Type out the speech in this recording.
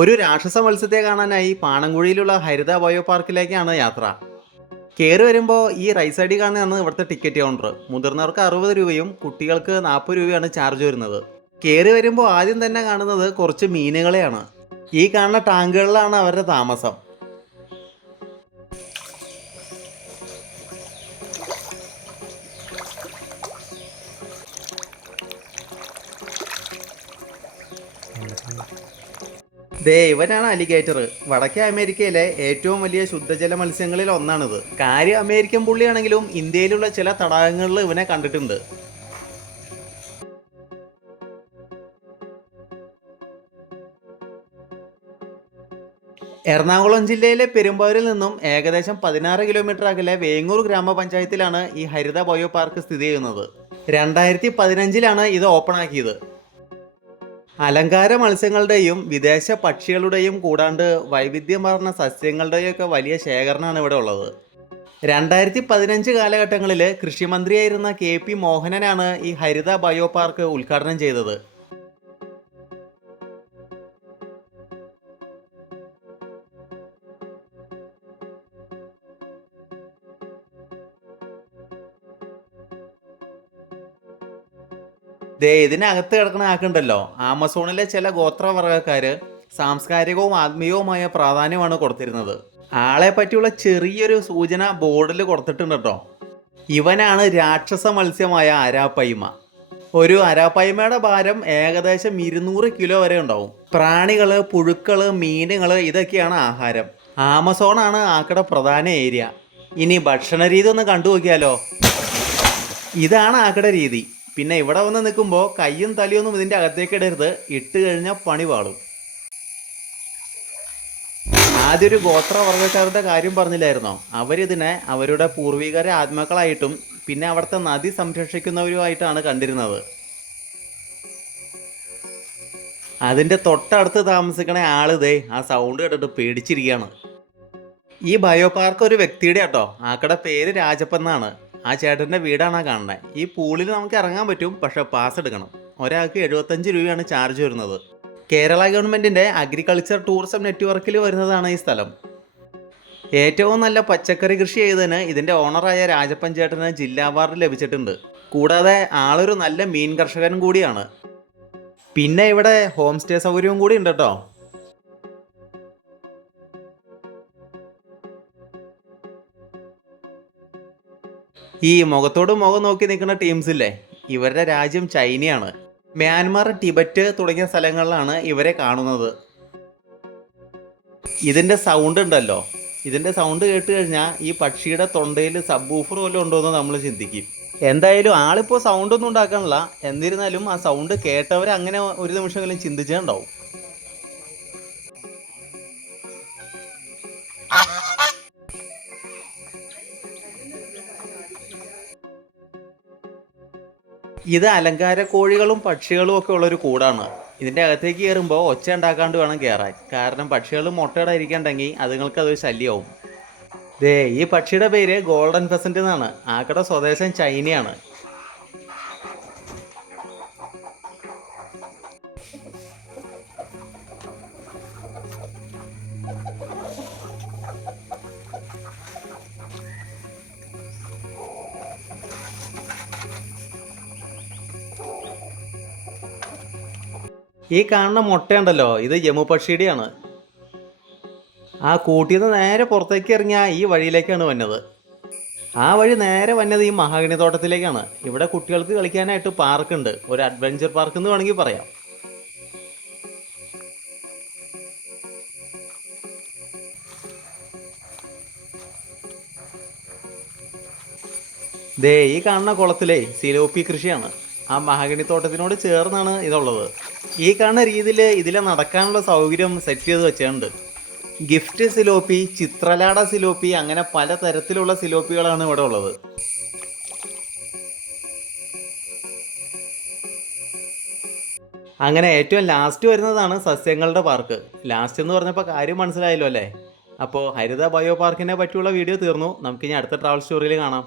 ഒരു രാക്ഷസ മത്സ്യത്തെ കാണാനായി പാണങ്കുഴിയിലുള്ള ഹരിത ബയോ പാർക്കിലേക്കാണ് യാത്ര. കയറി വരുമ്പോൾ ഈ റൈറ്റ് സൈഡിൽ കാണുന്നതാണ് ഇവിടുത്തെ ടിക്കറ്റ് കൗണ്ടർ. മുതിർന്നവർക്ക് 60 രൂപയും കുട്ടികൾക്ക് 40 രൂപയാണ് ചാർജ് വരുന്നത്. കയറി വരുമ്പോൾ ആദ്യം തന്നെ കാണുന്നത് കുറച്ച് മീനുകളെയാണ്. ഈ കാണുന്ന ടാങ്കുകളിലാണ് അവരുടെ താമസം. ഇവനാണ് അലിഗേറ്റർ. വടക്കേ അമേരിക്കയിലെ ഏറ്റവും വലിയ ശുദ്ധജല മത്സ്യങ്ങളിൽ ഒന്നാണിത്. കാര്യം അമേരിക്കൻ പുള്ളിയാണെങ്കിലും ഇന്ത്യയിലുള്ള ചില തടാകങ്ങളിൽ ഇവനെ കണ്ടിട്ടുണ്ട്. എറണാകുളം ജില്ലയിലെ പെരുമ്പാവൂരിൽ നിന്നും ഏകദേശം 16 കിലോമീറ്റർ അകലെ വേങ്ങൂർ ഗ്രാമപഞ്ചായത്തിലാണ് ഈ ഹരിത ബയോ പാർക്ക് സ്ഥിതി ചെയ്യുന്നത്. 2015 ഇത് ഓപ്പൺ ആക്കിയത്. അലങ്കാര മത്സ്യങ്ങളുടെയും വിദേശ പക്ഷികളുടെയും കൂടാണ്ട് വൈവിധ്യമാർന്ന സസ്യങ്ങളുടെയും ഒക്കെ വലിയ ശേഖരണമാണ് ഇവിടെ ഉള്ളത്. 2015 കാലഘട്ടങ്ങളിൽ കൃഷിമന്ത്രിയായിരുന്ന KP മോഹനനാണ് ഈ ഹരിത ബയോ പാർക്ക് ഉദ്ഘാടനം ചെയ്തത്. ഇതിനകത്ത് കിടക്കുന്ന ആക്കുണ്ടല്ലോ, ആമസോണിലെ ചില ഗോത്രവർഗക്കാര് സാംസ്കാരികവും ആത്മീയവുമായ പ്രാധാന്യമാണ് കൊടുത്തിരുന്നത്. ആളെ പറ്റിയുള്ള ചെറിയൊരു സൂചന ബോർഡിൽ കൊടുത്തിട്ടുണ്ട് കേട്ടോ. ഇവനാണ് രാക്ഷസ മത്സ്യമായ അരാപ്പയ്മ. ഒരു അരാപ്പയ്മയുടെ ഭാരം ഏകദേശം 200 കിലോ വരെ ഉണ്ടാവും. പ്രാണികള്, പുഴുക്കള്, മീനുകള് ഇതൊക്കെയാണ് ആഹാരം. ആമസോണാണ് ആക്കടെ പ്രധാന ഏരിയ. ഇനി ഭക്ഷണ രീതി ഒന്ന് കണ്ടു നോക്കിയാലോ. ഇതാണ് ആക്കടെ രീതി. പിന്നെ ഇവിടെ വന്ന് നിൽക്കുമ്പോൾ കയ്യും തലയൊന്നും ഇതിൻ്റെ അകത്തേക്ക് ഇടരുത്, ഇട്ട് കഴിഞ്ഞാൽ പണി പാളും. ആദ്യം ഒരു ഗോത്രവർഗക്കാരുടെ കാര്യം പറഞ്ഞില്ലായിരുന്നോ? അവരിതിനെ അവരുടെ പൂർവികരെ ആത്മാക്കളായിട്ടും പിന്നെ അവിടുത്തെ നദി സംരക്ഷിക്കുന്നവരുമായിട്ടാണ് കണ്ടിരുന്നത്. അതിൻ്റെ തൊട്ടടുത്ത് താമസിക്കണ ആളിതേ ആ സൗണ്ട് കേട്ടിട്ട് പേടിച്ചിരിക്കുകയാണ്. ഈ ബയോ പാർക്ക് ഒരു വ്യക്തിയുടെ കേട്ടോ. ആക്കടെ പേര് രാജപ്പന്നാണ്. ആ ചേട്ടൻ്റെ വീടാണ് ആ കാണുന്നത്. ഈ പൂളിൽ നമുക്ക് ഇറങ്ങാൻ പറ്റും, പക്ഷേ പാസ് എടുക്കണം. ഒരാൾക്ക് 75 രൂപയാണ് ചാർജ് വരുന്നത്. കേരള ഗവൺമെൻറ്റിൻ്റെ അഗ്രികൾച്ചർ ടൂറിസം നെറ്റ്വർക്കിൽ വരുന്നതാണ് ഈ സ്ഥലം. ഏറ്റവും നല്ല പച്ചക്കറി കൃഷി ചെയ്തതിന് ഇതിൻ്റെ ഓണറായ രാജപ്പൻ ചേട്ടന് ജില്ലാ അവാർഡ് ലഭിച്ചിട്ടുണ്ട്. കൂടാതെ ആളൊരു നല്ല മീൻ കർഷകനും കൂടിയാണ്. പിന്നെ ഇവിടെ ഹോം സ്റ്റേ സൗകര്യവും കൂടി ഉണ്ട് കേട്ടോ. ഈ മുഖത്തോട് മുഖം നോക്കി നിൽക്കുന്ന ടീംസില്ലേ, ഇവരുടെ രാജ്യം ചൈനയാണ്. മ്യാൻമാർ, ടിബറ്റ് തുടങ്ങിയ സ്ഥലങ്ങളിലാണ് ഇവരെ കാണുന്നത്. ഇതിൻ്റെ സൗണ്ട് ഉണ്ടല്ലോ, ഇതിൻ്റെ സൗണ്ട് കേട്ട് കഴിഞ്ഞാൽ ഈ പക്ഷിയുടെ തൊണ്ടയിൽ സബ് ഊഫർ പോലും ഉണ്ടോ എന്ന് നമ്മൾ ചിന്തിക്കും. എന്തായാലും ആളിപ്പോൾ സൗണ്ടൊന്നും ഉണ്ടാക്കാനില്ല. എന്നിരുന്നാലും ആ സൗണ്ട് കേട്ടവരെ അങ്ങനെ ഒരു നിമിഷമെങ്കിലും ചിന്തിച്ചിട്ടുണ്ടാവും. ഇത് അലങ്കാര കോഴികളും പക്ഷികളും ഒക്കെ ഉള്ളൊരു കൂടാണ്. ഇതിൻ്റെ അകത്തേക്ക് കയറുമ്പോൾ ഒച്ച ഉണ്ടാക്കാണ്ട് വേണം കയറാൻ. കാരണം പക്ഷികൾ മുട്ടയിടാതിരിക്കണ്ടെങ്കിൽ അതുങ്ങൾക്ക് അതൊരു ശല്യമാവും. ഈ പക്ഷിയുടെ പേര് ഗോൾഡൻ ഫെസന്റ് എന്നാണ്. ആക്കടെ സ്വദേശം ചൈനയാണ്. ഈ കാണുന്ന മുട്ടയുണ്ടല്ലോ, ഇത് ജമ്മു പക്ഷിയുടെയാണ്. ആ കൂട്ടിൽ നിന്ന് നേരെ പുറത്തേക്ക് ഇറങ്ങിയ ഈ വഴിയിലേക്കാണ് വന്നത്. ആ വഴി നേരെ വന്നത് ഈ മഹാഗണി തോട്ടത്തിലേക്കാണ്. ഇവിടെ കുട്ടികൾക്ക് കളിക്കാനായിട്ട് പാർക്കുണ്ട്, ഒരു അഡ്വഞ്ചർ പാർക്ക് എന്ന് വേണമെങ്കിൽ പറയാം. ഈ കാണുന്ന കുളത്തിലെ സിലോപ്പി കൃഷിയാണ്. ആ മഹാഗണി തോട്ടത്തിനോട് ചേർന്നാണ് ഇതുള്ളത്. ഈ കാണുന്ന രീതിയിൽ ഇതിലെ നടക്കാനുള്ള സൗകര്യം സെറ്റ് ചെയ്ത് വെച്ചിട്ടുണ്ട്. ഗിഫ്റ്റ് സിലോപ്പി, ചിത്രലാട സിലോപ്പി, അങ്ങനെ പല തരത്തിലുള്ള സിലോപ്പികളാണ് ഇവിടെ ഉള്ളത്. അങ്ങനെ ഏറ്റവും ലാസ്റ്റ് വരുന്നതാണ് സസ്യങ്ങളുടെ പാർക്ക്. ലാസ്റ്റ് എന്ന് പറഞ്ഞപ്പോൾ കാര്യം മനസ്സിലായല്ലോ അല്ലേ? അപ്പോൾ ഹരിത ബയോ പാർക്കിനെ പറ്റിയുള്ള വീഡിയോ തീർന്നു. നമുക്കിനി അടുത്ത ട്രാവൽ സ്റ്റോറിയിൽ കാണാം.